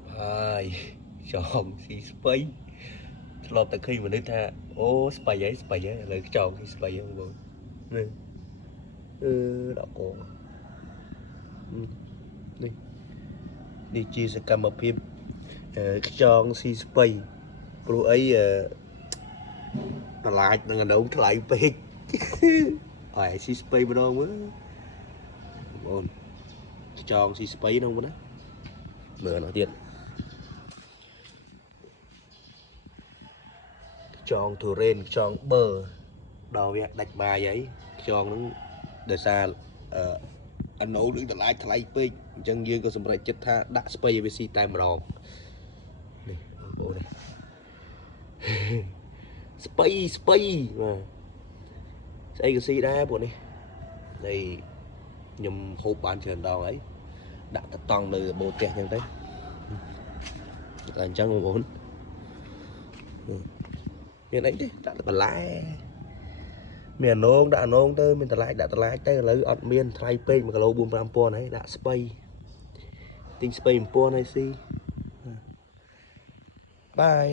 ប់ហើយចងស៊ីស្បៃធ្លាប់តែឃើញមនុស្សថាអូស្បៃហើយឥឡូវចងស៊ីស្បៃហ្នឹងបងនេះដល់កនេះជាសកម្មភាពខ្យងស៊ីស្បៃព្រោះអីតឡាចនឹងអនុងថ្លៃពេកហើយស៊ីស្បៃម្ដងមើលបងខ្យងស៊ីស្បៃហ្នឹងបងណាមើលនោះទៀតខ្យងទុរេនខ្យងបឺដល់វាដាច់បាយហើយខ្យងហ្នឹងដោយសារអណូនឹងតឡាចថ្លៃពេកអញ្ចឹងយើងក៏សម្រេចចិត្តថាដាក់ស្បៃឲ្យវាស៊ីតែម្ដងនេះបងប្អូននេះស្បៃបាទស្អីក៏ស៊ីដែរពួកនេះហើយខ្ញុំហូបបានច្រើនដងហើយដាក់តតង់នៅបូរផ្ទះអញ្ចឹងទៅតែអញ្ចឹងបងប្អូនមានអីទេដាក់តែបន្លែមានអនងដាក់អនងទៅមានតឡាចដាក់តឡាចទៅឥឡូវអត់មានថ្លៃពេក1គីឡូ 4-5 ពាន់ហើយដាក់ស្បៃទិញស្បៃ 1000ហើយស៊ីបាយ